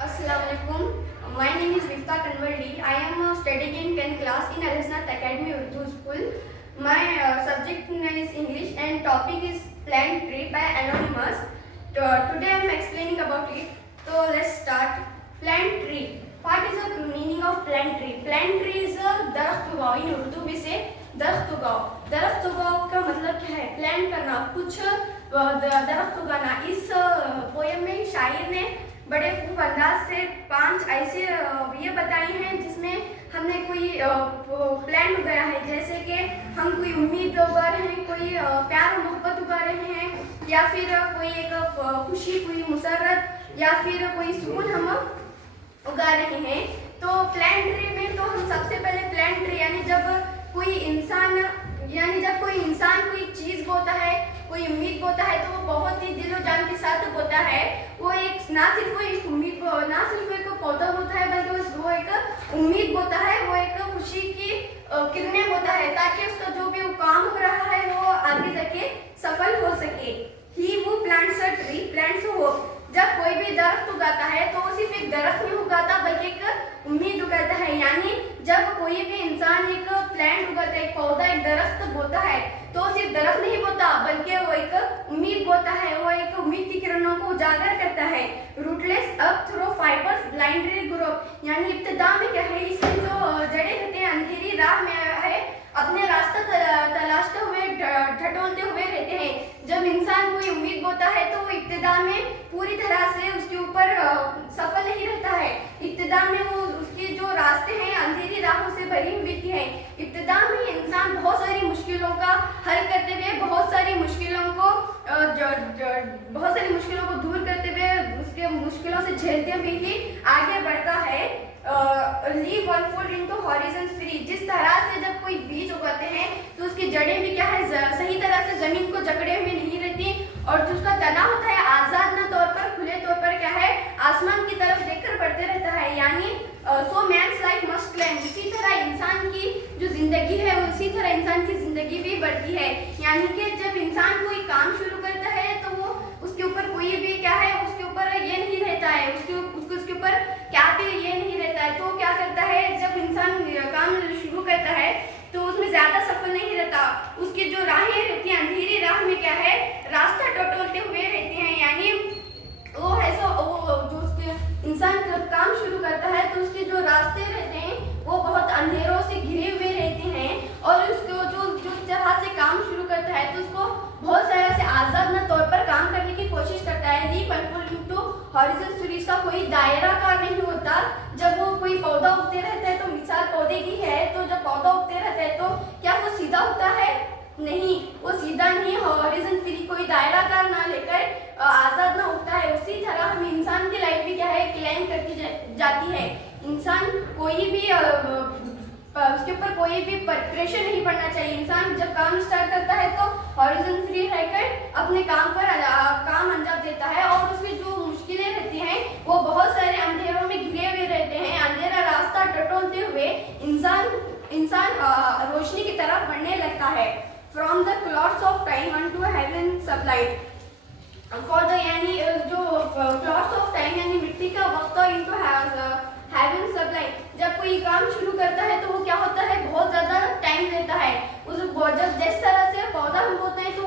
Assalamualaikum. My name is Vifta Kanwardi. I am studying in 10th class in Al-Hasnat Academy Urdu School. My subject is English and topic is plant tree by Anonymous. Today I am explaining about it. So let's start. Plant tree. What is the meaning of plant tree? Plant tree is a दरख्त उगाओ. In Urdu we say दरख्त उगाओ. दरख्त उगाओ का मतलब क्या है? Plan करना, कुछ दरख्त उगाना. इस पोयम में शायर ने बड़े खूब अंदाज से 5 ऐसे ये बताए हैं जिसमें हमने कोई प्लान उगाया है, जैसे कि हम कोई उम्मीद उगा रहे हैं, कोई प्यार और मोहब्बत उगा रहे हैं, या फिर कोई एक खुशी, कोई मुसर्रत, या फिर कोई सुकून हम उगा रहे हैं. तो प्लान ट्री में तो हम सबसे पहले प्लान ट्री जब कोई इंसान कोई चीज़ बोता है, कोई उम्मीद बोता है, तो वो बहुत ही दिलो जान के साथ बोता है. वो एक ना सिर्फ एक पौधा होता है, बल्कि वो एक उम्मीद बोता है, वो एक खुशी की किरणें बोता है, ताकि उसका जो भी वो काम हो रहा है वो आगे जाके सफल हो सके. ही वो प्लांट्स अ ट्री, प्लांट्स हो. जब कोई भी दरख्त उगाता है तो वो सिर्फ एक दरख्त नहीं उगाता, बल्कि एक उम्मीद उगाता है. यानी जब कोई भी इंसान एक प्लांट उगाता है, एक पौधा, एक दरख्त बोता है, तो सिर्फ दरख्त नहीं बोता, बल्कि वो एक उम्मीद बोता है, वो एक उम्मीद की किरणों को उजागर करता है. Rootless up through fibres blindly grow. यानी इब्तिदा में क्या है, इसकी जो जड़ें रहते हैं अंधेरी राह में है, अपने रास्ता तलाशते हुए, ढटोलते हुए रहते हैं. जब इंसान कोई उम्मीद बोता है तो वो इब्तिदा में पूरी तरह से उसके ऊपर सफल नहीं रहता है. इब्तिदा में वो उसके जो रास्ते हैं अंधेरी राहों से भरी हुई हैं. इब्तिदा में इंसान बहुत सारी मुश्किलों का हल करते हुए, बहुत सारी मुश्किलों को दूर करते हुए, उसके मुश्किलों से झेलते हुए ही आगे बढ़ता है. Leave one foot into horizon free. जिस तरह से जब कोई बीज उगाते हैं तो उसकी जड़ें भी क्या है, सही तरह से जमीन को जकड़े हुए नहीं रहती, और जो उसका तना होता है आजाद ना तौर पर, खुले तौर पर क्या है, आसमान की तरफ देखकर बढ़ते रहता है. यानी सो मैन्स लाइफ मस्ट क्लाइम. इसी तरह इंसान की जो जिंदगी है, उसी तरह इंसान की जिंदगी भी बढ़ती है. यानी कि जब इंसान कोई काम शुरू करता है तो वो उसके ऊपर कोई भी क्या है, उसके ऊपर ये नहीं रहता है, उसके ऊपर क्या भी ये नहीं रहता है. तो क्या करता है, जब इंसान काम शुरू करता है तो उसमें ज्यादा सफल नहीं रहता. उसकी जो राहें रहती हैं, अंधेरी राह में क्या है, रास्ता टटोलते हुए रहते हैं. यानी वो ऐसा जो उसके इंसान काम शुरू करता है तो उसके जो रास्ते रहते हैं वो बहुत अंधेरों से घिरे हुए रहते हैं, और उसको जो तरह से काम शुरू करता है तो उसको बहुत सारा से आजाद ना तौर पर काम करने की कोशिश करता है. Leaf unfold to horizon free का कोई दायरा का नहीं होता. जब वो कोई पौधा उगते रहता है, तो मिसाल पौधे की है, तो जब पौधा उगते रहता है तो क्या वो सीधा होता है? नहीं, वो सीधा नहीं. हॉरिजॉन फ्री कोई दायरा का ना लेकर आजाद ना उगता है. उसी तरह हम इंसान की लाइफ भी क्या है, क्लाइम करती जाती है. इंसान कोई भी उसके ऊपर कोई भी प्रेशर नहीं पड़ना चाहिए. इंसान जब काम स्टार्ट करता है तो हॉरिजॉन फ्री रहकर अपने काम अंजाम देता है, और उसकी जो मुश्किलें रहती हैं वो बहुत सारे अंधेरों में घिरे हुए रहते हैं. अंधेरा रास्ता टटोलते हुए इंसान रोशनी की तरफ बढ़ने लगता है. From the clots of time unto heaven supplied. For the यानी जो क्लॉट्स ऑफ टाइम यानी मिट्टी का वक्त इनटू हेवन सप्लाई. जब कोई काम शुरू करता है तो वो क्या होता है, बहुत ज्यादा टाइम लेता है. जब जिस तरह से पौधा हम बोते हैं तो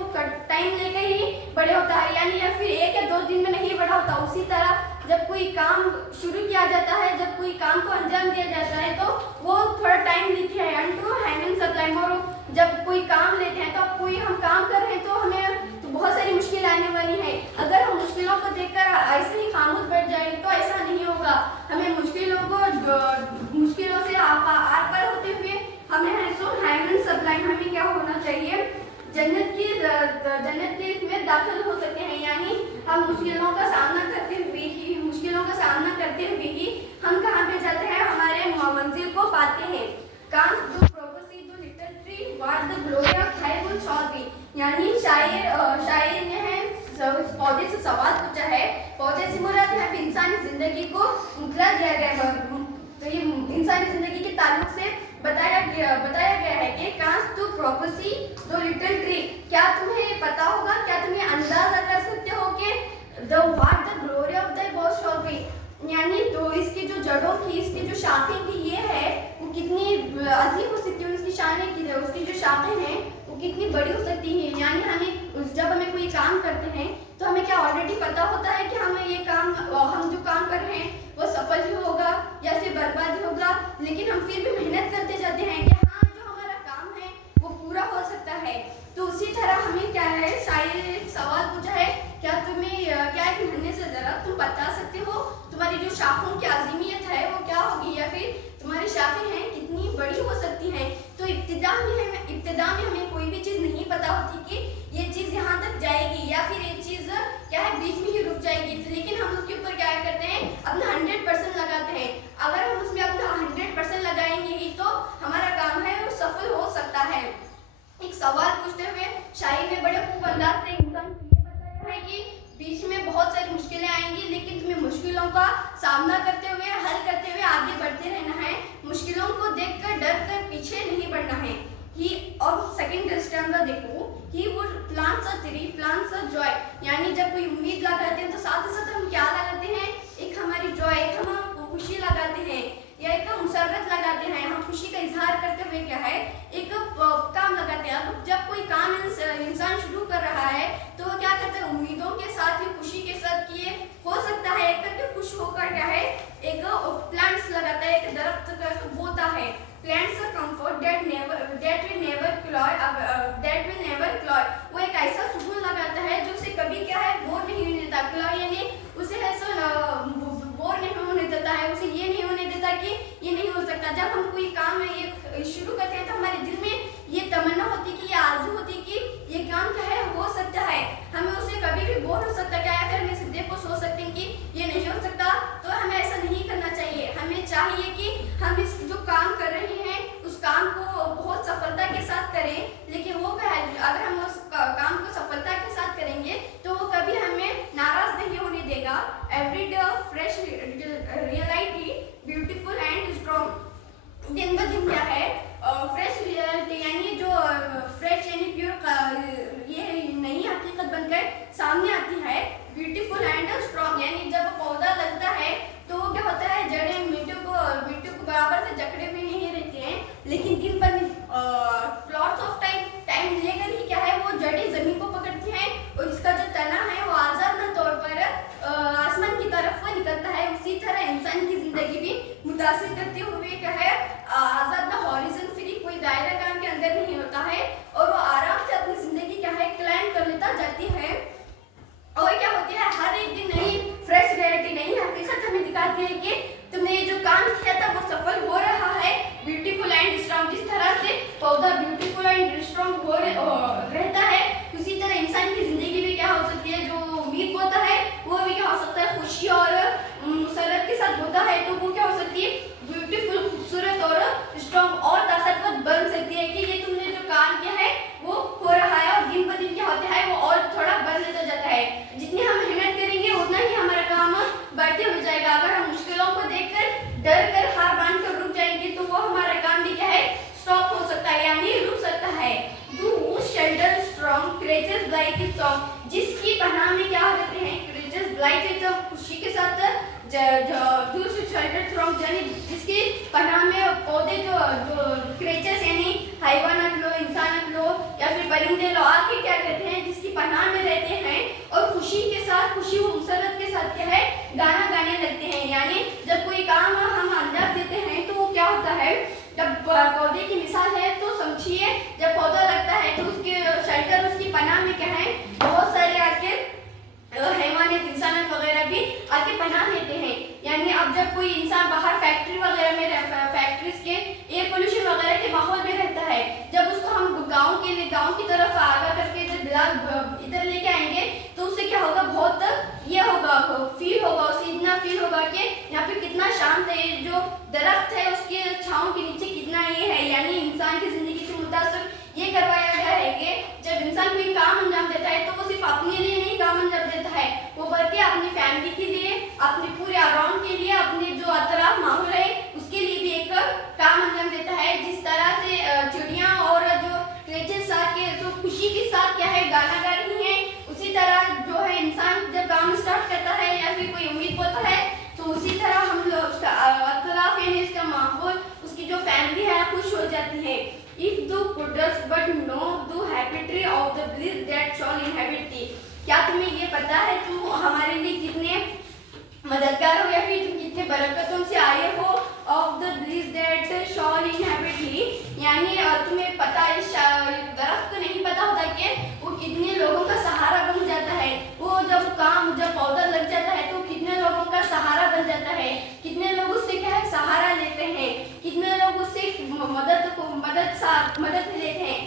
टाइम लेकर ही बड़े होता है, यानी या फिर 1 या 2 दिन में नहीं बड़ा होता. उसी तरह जब कोई काम शुरू किया जाता है, जब कोई काम को अंजाम दिया जाता है तो वो थोड़ा टाइम लेती है. Unto heaven supply. और जब कोई काम लेते हैं तो कोई हम काम कर रहे हैं तो हमें बहुत सारी मुश्किल आने वाली है. अगर हम मुश्किलों को देखकर ऐसे ही खामोश बैठ जाए तो ऐसा नहीं होगा. हमें मुश्किलों से आर पार होते हुए हमें हेवन सप्लाई, हमें क्या होना चाहिए, जन्नत की में दाखिल हो सकते हैं. यानी हम मुश्किलों का सामना करते हुए ही हम कहाँ पे जाते हैं, हमारे मंजिल को पाते हैं. कांस डू प्रोपोसी दो little tree what the glory of high will shawl be. यानी शायर ने है पौधे से सवाल पूछा है. पौधे से मुराद है इंसानी जिंदगी को मुतला दिया गया है. तो ये इंसानी जिंदगी के ताल्लुक से बताया गया है कि कांस टू प्रोपोसी दो लिटिल ट्री. क्या तुम्हें पता होगा, क्या तुम्हें अंदाजा कर सकते हो कि the what the glory of the boss shawl be. यानी कि इसकी जो शाखें की ये है वो कितनी अजीब हो सकती है, उसकी शाखें की उसकी जो शाखें हैं वो कितनी बड़ी हो सकती हैं। यानी हमें जब हमें कोई काम करते हैं तो हमें क्या ऑलरेडी पता होता है कि हमें ये काम हम जो काम कर रहे हैं वो सफल ही होगा या फिर बर्बाद ही होगा, लेकिन हम फिर भी मेहनत करते जाते हैं कि हाँ जो हमारा काम है वो पूरा हो सकता है। तो उसी तरह हमें क्या है, शायद एक सवाल पूछा है, क्या तुम्हें क्या एक नन्हे से जरा तुम बता सकते हो तुम्हारी जो शाखों की अजीमियत है वो क्या होगी, या फिर तुम्हारी शाखें हैं कितनी बड़ी हो सकती हैं। तो इब्तिदा में हमें कोई भी चीज़ नहीं पता होती कि ये चीज़ यहाँ तक जाएगी या फिर ये चीज़ क्या है बीच में ही रुक जाएगी, लेकिन हम उसके ऊपर क्या करते हैं, अपना 100% लगाते हैं। अगर हम उसमें अपना 100% लगाएंगे ही तो हमारा काम है वो सफल हो सकता है। एक सवाल पूछते हुए शायरी ने बड़े खूब अंदाज से इंसान को ये बताया है कि बीच में बहुत सारी मुश्किलें आएंगी, लेकिन तुम्हें मुश्किलों का सामना करते हुए हल करते हुए आगे बढ़ते रहना है। मुश्किलों को देखकर डर कर पीछे नहीं बढ़ना है। ही और सेकंड स्टैंजा देखो, he would plants a tree plants a joy, यानी जब कोई उम्मीद लगाते हैं तो साथ ही साथ हम क्या लगाते हैं, एक हमारी जॉय, एक हम खुशी लगाते हैं या एक मुसर्रत लगाते हैं। हम खुशी का इजहार करते हुए क्या है एक काम लगाते हैं। अब जब कोई काम इंसान शुरू कर रहा है तो वो क्या करता है, उम्मीदों के साथ ही खुशी के साथ किए हो सकता है एक करके खुश होकर क्या है एक प्लांट्स लगाता है, एक दरख्त का बोता है। Plants a comfort that will never cloy, वो एक ऐसा सुकून लगाता है जो उसे कभी क्या है बोर नहीं होने देता। क्लॉय यानी उसे ऐसा बोर नहीं होने देता है, उसे ये नहीं होने देता कि ये नहीं हो सकता। जब हम कोई काम है ये शुरू करते हैं तो हमारे दिल में ये तमन्ना होती कि ये आरज़ू होती कि ये काम क्या है हो सकता है, हमें उसे कभी भी बोर हो सकता क्या, या फिर हम इसे देखो सोच सकते हैं कि ये नहीं हो सकता। तो हमें ऐसा नहीं करना चाहिए। हमें चाहिए कि हम इस जो काम कर रहे हैं उस काम को बहुत सफलता के साथ करें, लेकिन वो क्या है अगर हम उस काम को सफलता के साथ करेंगे तो वो कभी हमें नाराज नहीं होने देगा। Every day fresh reality beautiful and strong, दिन ब दिन क्या है फ्रेश रियलिटी यानी जो फ्रेश यानी प्योर ये नई हकीकत बनकर सामने आती है। ब्यूटीफुल एंड स्ट्रॉन्ग यानी जब पौधा लगता है तो वो क्या होता है, जड़ें मिट्टी को बराबर से जकड़े हुए नहीं रहते हैं, लेकिन दिन पर दिन लॉट्स ऑफ टाइम लेकर ही क्या है वो जड़ें जमीन को पकड़ती हैं और इसका जो तना है वो आजाद तौर पर आसमान की तरफ निकलता है। उसी तरह इंसान की जिंदगी भी मुतासिर करते हुए क्या है आजाद हॉरिजन फ्री, कोई दायरा काम के अंदर नहीं होता है और वो आराम से अपनी जिंदगी क्या है क्लाइम कर लेता जाती है। और क्या होती है हर एक दिन नई फ्रेश रियलिटी नई हकीकत हमें दिखाती है कि तुमने जो काम किया था वो सफल हो रहा है। ब्यूटीफुल एंड स्ट्रॉन्ग, जिस तरह से पौधा ब्यूटीफुल एंड स्ट्रॉन्ग हो रहता है उसी तरह इंसान की जिंदगी भी क्या हो सकती है, जो उम्मीद होता है वो भी क्या हो सकता है खुशी और मुसरत के साथ होता है, तो वो क्या हो सकती है ब्यूटीफुल, खूबसूरत और स्ट्रॉन्ग और ताकतवर बन सकती है कि ये तुमने जो काम किया है वो हो रहा है। और दिन ब दिन क्या होता है वो और थोड़ा बढ़ लेता जाता है। जितनी हम मेहनत करेंगे उतना ही हमारा काम बढ़ते हो जाएगा। अगर हम मुश्किलों को देखकर डर कर हार मान कर रुक जाएंगे तो वो हमारा काम भी क्या है स्टॉप हो सकता है यानी रुक सकता है। Do shelter strong creches like it song, जिसकी पनाह में क्या रहते हैं क्रेचेस लाइक इट, खुशी के साथ डू शेल्टर स्ट्रॉन्ग यानी जिसकी पनाह में पौधे जो क्रेचेस यानी हैवानात लो, इंसानात लो या फिर परिंदे लो आके क्या कहते हैं जिसकी पनाह में रहते हैं और खुशी के साथ खुशी व मुसरत के साथ क्या है गाना गाने लगते हैं। यानी जब कोई काम हम अंजाम देते हैं तो वो क्या होता है, जब पौधे की मिसाल है तो समझिए जब पौधा लगता है तो उसके शेल्टर उसकी पनाह में क्या है बहुत सारे आके हैवानात इंसानात वगैरह भी आके पनाह लेते हैं। यानी अब जब कोई इंसान बाहर फैक्ट्री वगैरह में फैक्ट्रीज के एयर पोल्यूशन वगैरह के माहौल में रहता है, जब उसको हम गांव की तरफ आगा करके जब इधर लेके आएंगे तो उससे क्या होगा बहुत ये होगा फील होगा, उसे इतना फील होगा कि यहाँ पे कितना शांत है, जो दरख्त है उसके छांव के नीचे कितना ये है। यानी इंसान की जिंदगी से मुतासर ये करवाया गया है कि जब इंसान कोई काम अंजाम देता है तो वो सिर्फ अपने लिए नहीं काम अंजाम देता है, वो बल्कि अपनी फैमिली के लिए, अपने पूरे अराउंड के लिए, अपने जो अतराफ माहौल है उसके लिए भी एक काम अंजाम देता है। जिस तरह से चिड़िया और जो क्रेचेस के जो खुशी के साथ क्या है गाना गा रही है, उसी तरह जो है इंसान जब काम स्टार्ट करता है या फिर कोई उम्मीद होता है तो उसी तरह हम लोग पता है तुम हमारे लिए कितने मददगार हो या फिर तुम कितने बरकतों से आए हो। Of the bliss that shall inhabit he, यानी तुम्हें पता है दरख्त को नहीं पता होता कि वो कितने लोगों का सहारा बन जाता है। वो जब पौधा लग जाता है तो कितने लोगों का सहारा बन जाता है, कितने लोग उससे क्या है सहारा लेते हैं, कितने लोग उससे मदद लेते हैं।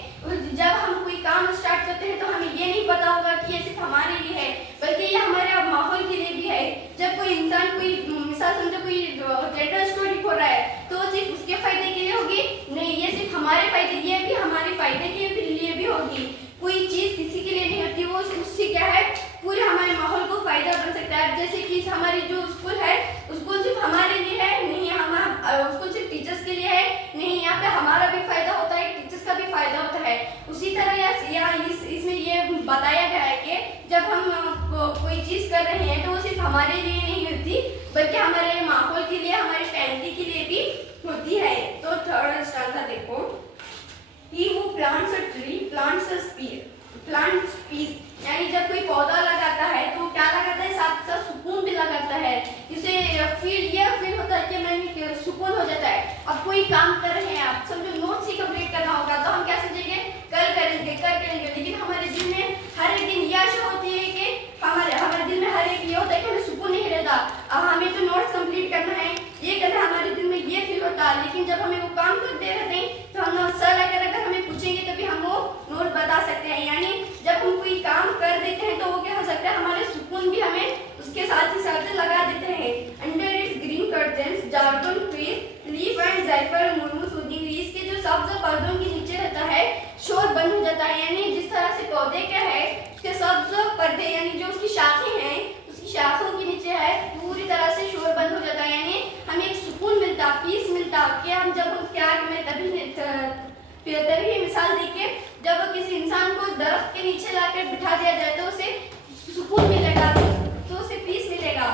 जब हम कोई काम स्टार्ट करते हैं तो हमें ये नहीं पता होगा कि ये सिर्फ हमारे लिए है, बल्कि ये हमारे माहौल के लिए भी है। जब कोई इंसान कोई मिसाल समझो कोई लेटर स्टोरी खोल रहा है तो सिर्फ उसके फायदे के लिए होगी नहीं, ये सिर्फ हमारे फायदे, ये भी हमारे फायदे के लिए भी होगी। कोई चीज किसी के लिए नहीं होती, वो उससे क्या है पूरे हमारे माहौल को फायदा बन सकता है। जैसे कि हमारी जो स्कूल है, स्कूल सिर्फ हमारे लिए है नहीं, स्कूल सिर्फ टीचर्स के लिए है नहीं, यहाँ पे हमारा भी फायदा होता है, टीचर्स का भी फायदा होता है। उसी तरह इसमें ये बताया गया है कि जब हम कोई चीज कर रहे हैं तो वो सिर्फ हमारे लिए नहीं होती, बल्कि हमारे माहौल के लिए, हमारी फैमिली के लिए भी होती है। तो थर्ड स्टांजा देखो, he who plants a tree plants peace, यानी जब कोई पौधा लगाता है तो क्या लगाता है, साथ साथ सुकून भी लगाता है। इसे फील होता है कि मैंने सुकून हो जाता है। अब कोई काम कर रहे हैं, आप समझो नोट्स ही कंप्लीट करना होगा तो हम क्या सोचेंगे कल करेंगे, लेकिन हमारे दिल में हर एक दिन ये आशा होती है कि हमारे दिल में हर एक ये होता है कि हमें सुकून नहीं रहता, अब हमें तो नोट्स कंप्लीट करना है, ये करना, हमारे दिल में ये फील होता है। लेकिन जब हमें वो काम करते रहते हैं तो हम सर अगर हमें पूछेंगे तभी हम वो नोट बता सकते हैं। यानी जब हम कोई काम कर देते हैं तो वो क्या हो सकता है, हमारे सुकून भी हमें उसके साथ ही साथ लगा देते हैं। Under its green curtains Jordan trees leaf and जायफल मुर्मू सूदिंग, इसके जो सब्ज पौधों के नीचे रहता है शोर बंद हो जाता है। यानी जिस तरह से पौधे क्या है उसके सब्ज पर्दे यानी जो उसकी शाखें हैं, उसकी शाखों के नीचे है पूरी तरह से शोर बंद हो जाता है। यानी हमें एक सुकून मिलता, पीस मिलता कि हम जब क्या मैं तभी मिसाल देखिए, जब किसी इंसान को दरख्त के नीचे लाकर बिठा दिया जाए तो उसे सुकून मिलेगा, तो उसे पीस मिलेगा।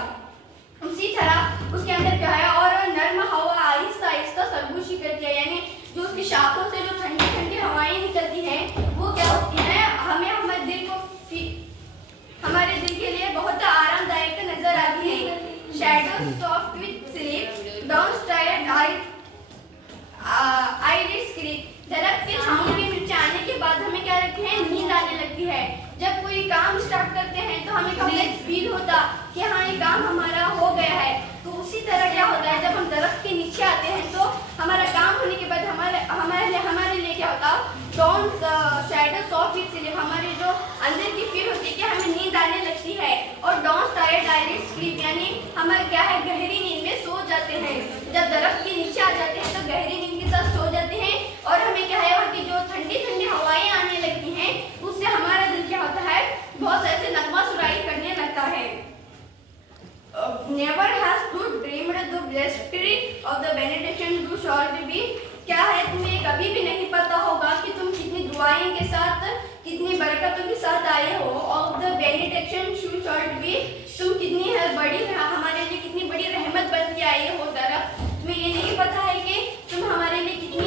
उसी तरह उसके अंदर क्या है, और नर्म हवा आहिस्ता आहिस्ता सरगोशी करती है, यानी जो उसकी शाखों से जो ठंडी ठंडी हवाएं निकलती हैं वो क्या होती हैं, हमें हमारे दिल के लिए बहुत आरामदायक नजर आती है। Shadow soft with sleep down styled eyelids creep, दरख्त के छांव के नीचे आने के बाद हमें क्या लगती है, नींद आने लगती है। जब कोई काम स्टार्ट करते हैं तो हमें कभी फील होता कि हाँ ये काम हमारा हो गया है। तो उसी तरह क्या होता है, जब हम दरख्त के नीचे आते हैं तो हमारा काम होने के बाद हमारे लिए क्या होता, dawn shadow soft with sleep, हमारे जो अंदर की फील होती है कि हमें नींद आने लगती है। और डॉन टायर्ड आईलिड्स स्लीप, यानी हमारे क्या है गहरी नींद में सो जाते हैं। जब दरख्त के नीचे आ जाते हैं तो गहरी नींद के साथ सो जाते हैं, और हमें क्या है वहाँ की जो ठंडी ठंडी हवाएं आने लगती हैं उससे हमारा दिल क्या होता है, बहुत ऐसे नगमा सुराई करने लगता है। Never has to dreamed the blessed tree of the benediction you shall be, क्या है तुम्हें कभी भी नहीं पता होगा कि तुम कितनी दुआएं के साथ, कितनी बरकतों के साथ आए हो। Of the benediction you shawl B, तुम कितनी बड़ी हमारे लिए कितनी बड़ी रहमत बन के आए हो दरख्त। तुम्हें ये नहीं पता है कि तुम हमारे लिए कितनी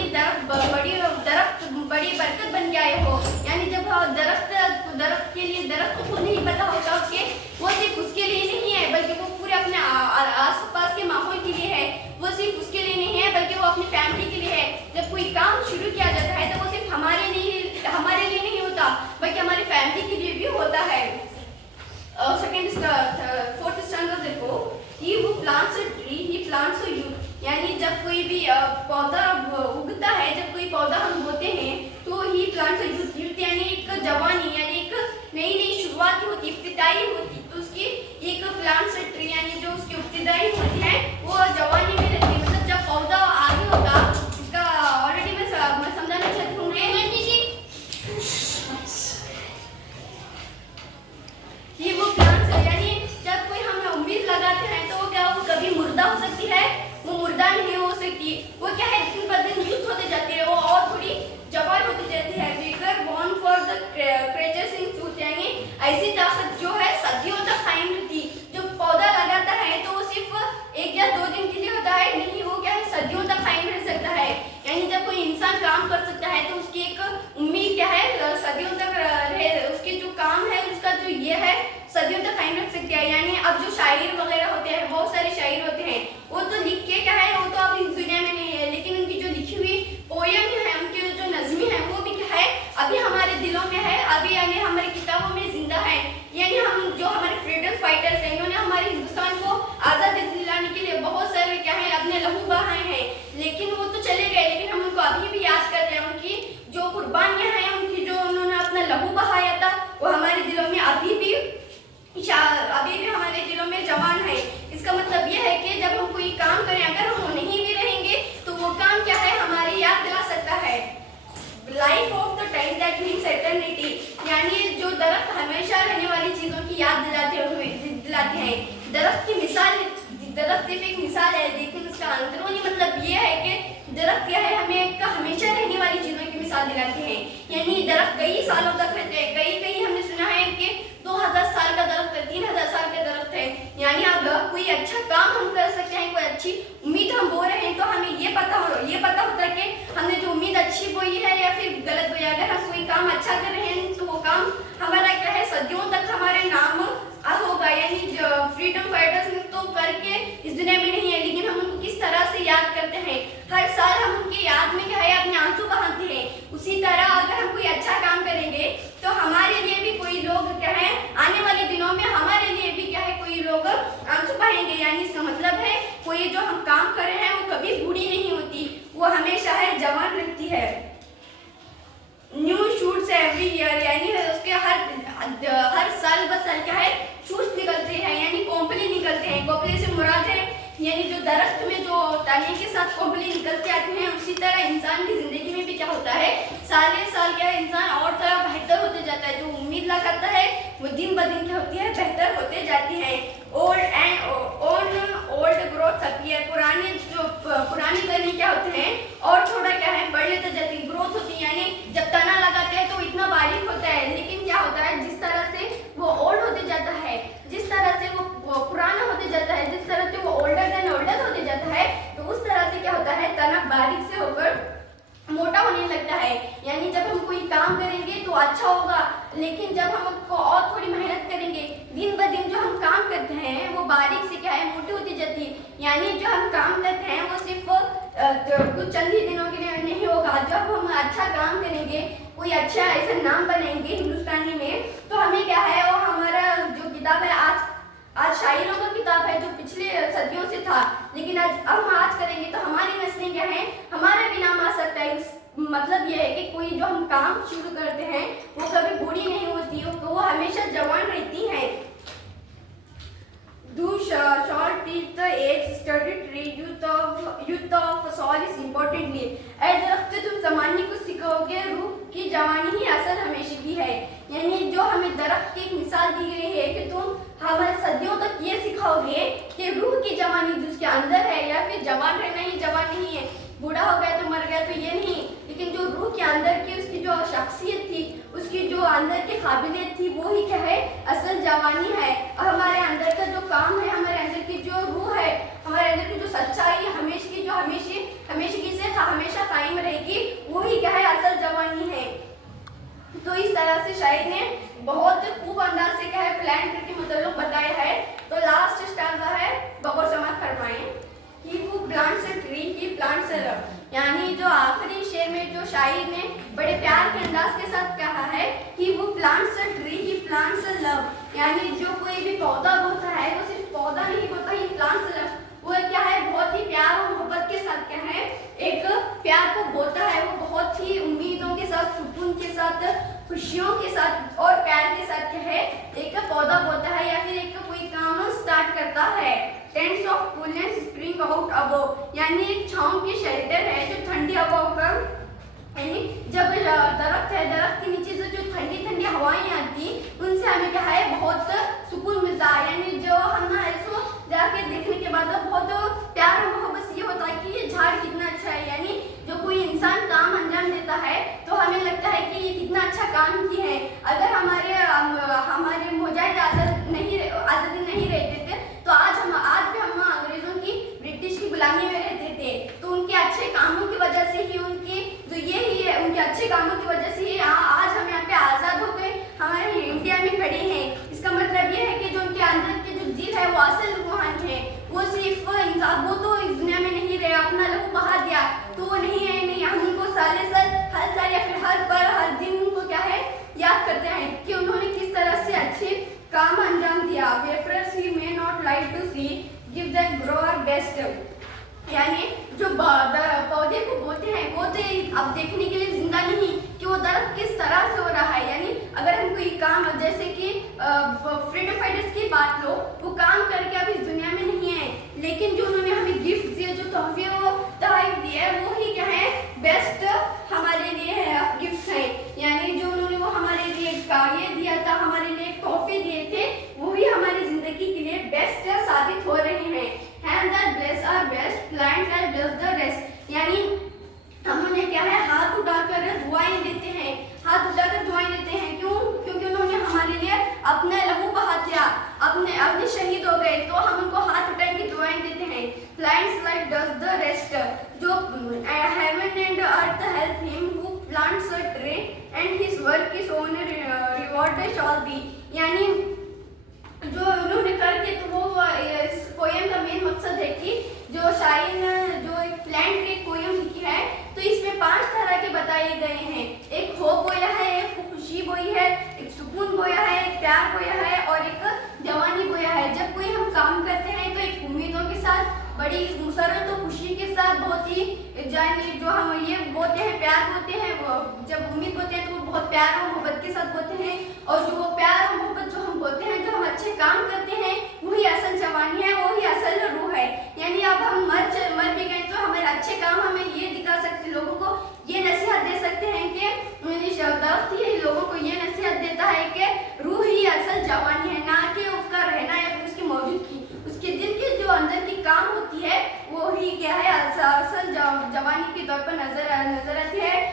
बड़ी बरकत बन के आए हो। यानी जब दरख्त के लिए दरख्त को नहीं पता होगा कि वो सिर्फ उसके लिए नहीं है, बल्कि वो पूरे अपने आसपास के माहौल के लिए है। वो सिर्फ उसके लिए नहीं है बल्कि वो अपनी फैमिली के लिए है। जब कोई काम शुरू किया जाता है तो वो सिर्फ हमारे लिए नहीं होता, बल्कि हमारी फैमिली के लिए भी होता है। फोर्थ स्टैंजा देखो, he who plants a tree he plants a youth, यानी जब कोई भी पौधा उगता है, जब कोई पौधा हम बोते हैं तो ही प्लांट्स a youth, यानी एक जवानी, यानी एक नई शुरुआत होती, इब्तिदाई होती। तो उसकी एक प्लांट्स a tree यानी जो उसकी इब्तिदाई होती है वो जवानी में रहती है। मतलब जब पौधा आगे होगा, इसका ऑलरेडी मैं समझाना चाहती हूँ कि वो प्लांट्स यानी जब कोई हम उम्मीद लगाते हैं तो वो क्या, वो कभी मुर्दा हो सकती है, वो मुर्दा नहीं हो सकती। वो क्या है दिन ब दिन यूथ होते जाती है, वो और थोड़ी जवान होती जाती है। Bigger born for the creatures in fruit, यानी ऐसी ताकत जो है सदियों तक कायम रहती। जो पौधा लगाता है तो वो सिर्फ 1 या 2 दिन के लिए होता है नहीं, वो क्या है सदियों तक कायम रह सकता है। यानी जब कोई इंसान काम कर सकता है तो उसकी एक उम्मीद क्या है, सदियों तक रहे, उसके जो काम है उसका जो ये है सदियों की याद दिलाते हैं। दरख्त की मिसाल, दरख्त सिर्फ एक मिसाल है, लेकिन उसका अंदरूनी मतलब ये है कि दरख्त क्या है, हमें एक हमेशा रहने वाली चीज़ों की मिसाल दिलाते हैं। यानी दरख्त कई सालों तक रहते हैं, कई हमने सुना है कि 2000 साल का दरख्त है, 3000 साल का दरख्त है। यानी अब कोई अच्छा काम हम कर सकते हैं, कोई अच्छी उम्मीद हम बो रहे हैं, तो हमें ये पता होता है कि हमने जो उम्मीद अच्छी बोई है या फिर गलत बोई। अगर हम कोई काम अच्छा कर रहे हैं तो वो काम हमारा क्या है, सदियों तक हमारे नाम होगा। यानी फ्रीडम फाइटर्स ने तो करके इस दुनिया में नहीं है, लेकिन हम उनको किस तरह से याद करते हैं, हर साल हम उनकी याद में क्या है अपने आंसू बहाते हैं। उसी तरह अगर हम कोई अच्छा काम करेंगे तो हमारे लिए भी कोई लोग क्या है, आने वाले दिनों में हमारे लिए भी क्या है, कोई लोग आंसू बहाएंगे। यानी इसका मतलब है कोई जो हम काम कर रहे हैं वो कभी बूढ़ी नहीं होती, वो हमेशा है जवान रहती है। न्यू शूट्स एवरी ईयर, यानी उसके हर साल बस क्या है, शूट्स निकलते हैं, यानी कोंपले निकलते हैं। कोंपले से मुराद है यानी जो दरख्त में जो तने के साथ कोंपले निकलते आते हैं, उसी तरह इंसान की जिंदगी में भी क्या होता है, साल क्या है, इंसान और तरह बेहतर होते जाता है। जो उम्मीद लगाता है वो दिन ब दिन क्या होती है, बेहतर होते जाती है। ओल्ड ग्रोथ होती है, पुरानी तने क्या होते हैं और थोड़ा क्या है बढ़ लेते जाती है, ग्रोथ होती है। यानी जब तना लगाते हैं तो इतना बारीक होता है, लेकिन क्या होता है, जिस तरह से वो ओल्ड होते जाता है, जिस तरह से वो पुराना होते जाता है, जिस तरह से वो ओल्डर होते जाता है, तो उस तरह से क्या होता है, तना बारीक से होकर मोटा होने लगता है। यानी जब हम कोई काम करेंगे तो अच्छा होगा, लेकिन जब हम उसको और थोड़ी मेहनत करेंगे, दिन ब दिन जो हम काम करते हैं वो बारीक से क्या है, मोटी होती जाती है। यानी जो हम काम करते हैं वो सिर्फ कुछ चंद ही दिनों के लिए नहीं होगा। जब हम अच्छा काम करेंगे, कोई अच्छा ऐसा नाम बनाएंगे हिंदुस्तानी में, तो हमें क्या है, वो हमारा जो किताब है, आज शायरों का किताब है जो पिछले सदियों से था, लेकिन आज करेंगे तो हमारी नस्लें क्या है, हमारा भी नाम आ सकता है। मतलब यह है कि कोई जो हम काम शुरू करते हैं वो कभी बूढ़ी नहीं होती, वो हमेशा जवान रहती है। Do shall teach the age study tree youth of soul is importantly। ऐ दरख्त तुम जमाने को सिखाओगे, रूह की जवानी ही असल हमेशा की है। यानी जो हमें दरख्त की एक मिसाल दी गई है कि तुम हमारे सदियों तक ये सिखाओगे कि रूह की जवानी जिसके अंदर है, या फिर जवान रहना ही जवान नहीं है, बूढ़ा हो गया तो मर गया तो ये नहीं, लेकिन जो रूह के अंदर की उसकी जो शख्सियत थी, उसकी जो अंदर की काबिलियत थी, वो ही क्या है, असल जवानी है। और हमारे अंदर का जो काम है, हमारे अंदर की जो रूह है, हमारे अंदर की जो सच्चाई हमेशा की, जो हमेशा से हमेशा कायम रहेगी, वो ही क्या है, असल जवानी है। तो इस तरह से शायद ने बहुत खूब अंदाज से क्या है प्लान करके मतलब बताया है। तो लास्ट स्टांजा है, बगौर समाज फरमाएं, He who plants a tree, he plants a love। यानी जो आखिरी शेर में जो शायर ने बड़े प्यार के अंदाज के साथ कहा है, He who plants a tree, he plants a love। यानी जो कोई भी पौधा बोता है वो सिर्फ पौधा नहीं बोता, ही plants a love, वो क्या है, बहुत ही प्यार और मोहब्बत के साथ क्या है, एक प्यार को बोता है। वो बहुत ही उम्मीदों के साथ, सुकून के साथ, खुशियों के साथ और प्यार के साथ क्या है, एक पौधा बोता है या फिर एक कोई काम स्टार्ट करता है। Tents of coolness spring out above, यानी एक छांव की शेल्टर है जो ठंडी हवाओं का, यानी जब दरख्त है, दरख्त के नीचे से जो ठंडी ठंडी हवाएं आती, उनसे हमें क्या है, बहुत सुकून मिलता है। यानी जो हम ना ऐसो जाके देखने के बाद बहुत प्यार और मोहब्बत ये होता है कि ये झाड़ कितना अच्छा है। यानी जो कोई इंसान काम अंजाम देता है तो हमें लगता है कि ये कितना अच्छा काम किया है। अगर हमारे मुजाहिद आज़ादी नहीं रहते थे तो आज भी हम अंग्रेजों की, ब्रिटिश की गुलामी में रहते थे। तो उनके अच्छे कामों की वजह से ही, उनके जो ये ही है, उनके अच्छे कामों की वजह से ही आज हम यहाँ पे आज़ाद हो गए, हमारे इंडिया में खड़े हैं। इसका मतलब ये है कि जो उनके अंदर के जो दिल है वो असल रूहानी है, वो सिर्फ इंसान, वो तो इस दुनिया में नहीं रहे, अपना लहू बहा दिया तो वो नहीं है। नहीं, हम उनको हर साल या फिर हर पल हर दिन उनको क्या है, याद करते हैं कि उन्होंने किस तरह से अच्छे काम अंजाम दिया। Wafers he may not like to see, give that grower best. यानी जो पौधे को बोते हैं, वो तो अब देखने के लिए जिंदा नहीं कि वो दरख्त किस तरह से हो रहा है। यानी अगर हम कोई काम, जैसे कि फ्रीडम फाइटर्स की बात लो, वो काम करके अब इस दुनिया में नहीं है, लेकिन जो उन्होंने हमें गिफ्ट दिए, जो तोहफे वो तोहफे दिए, वो ही क्या है, बेस्ट हमारे लिए गिफ्ट हैं। यानी जो उन्होंने वो हमारे लिए ये दिया था, हमारे लिए तोहफे दिए थे, are best, plant life does the rest. यानी हमने क्या है, हाथ उठाकर दुआएं देते हैं, हाथ उठाकर दुआएं देते हैं। क्यों? क्योंकि उन्होंने हमारे लिए अपने लहू बहा दिया, अपने शहीद हो गए, तो हम उनको हाथ उठाएंगे, दुआएं देते हैं। Plants life does the rest, जो heaven and earth help him who plants a tree and his work is own reward shall be. यानी जो उन्होंने करके, तो वो इस पोएम का मेन मकसद है कि जो शायर जो एक प्लांट की पोएम लिखी है, तो इसमें 5 तरह के बताए गए हैं। एक होप बोया है, एक खुशी बोई है, एक सुकून बोया है, एक प्यार बोया है और एक जवानी बोया है। जब कोई हम काम करते हैं तो एक उम्मीदों के साथ, बड़ी मुसरत और खुशी के साथ, बहुत ही जाने जो हम ये बोते हैं, प्यार बोते हैं, जब उम्मीद बोते हैं तो वो बहुत प्यार और मोहब्बत के साथ बोते हैं। और जो वो प्यार और मोहब्बत जो हम बोते हैं, जो हम अच्छे काम करते हैं, वही असल जवानी है, वही असल रूह है। यानी अब हम मर भी गए तो हमारे अच्छे काम हमें ये दिखा सकते, लोगों को ये नसीहत दे सकते हैं कि दर्ख्त ही लोगों को ये नसीहत देता है कि रूह ही असल जवानी है, ना कि उसका रहना या फिर उसकी मौजूदगी। उसके दिल के जो अंदर की काम होती है वो ही क्या है, असल जवानी के तौर पर नजर आती है।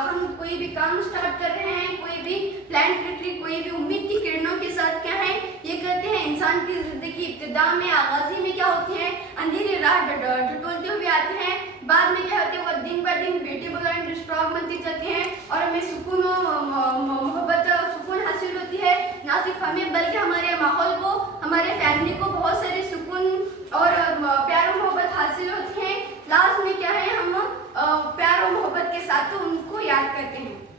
हम कोई भी काम स्टार्ट कर रहे हैं, कोई भी प्लान ट्री, कोई भी उम्मीद की किरणों के साथ क्या है ये करते हैं। इंसान की जिंदगी इब्तिदा में, आगाजी में क्या होती है, अंधेरी राह ढटोलते हुए आते हैं, बाद में क्या होते हैं, वो दिन ब दिन ब्यूटीफुल एंड स्ट्रॉन्ग बनती जाती हैं और हमें सुकून मोहब्बत सुकून हासिल होती है। ना सिर्फ हमें बल्कि हमारे माहौल को, हमारे फैमिली को बहुत सारे सुकून और प्यार और मोहब्बत हासिल होती है। लास्ट में क्या है, हम प्यार और मोहब्बत के साथ तो उनको याद करते हैं।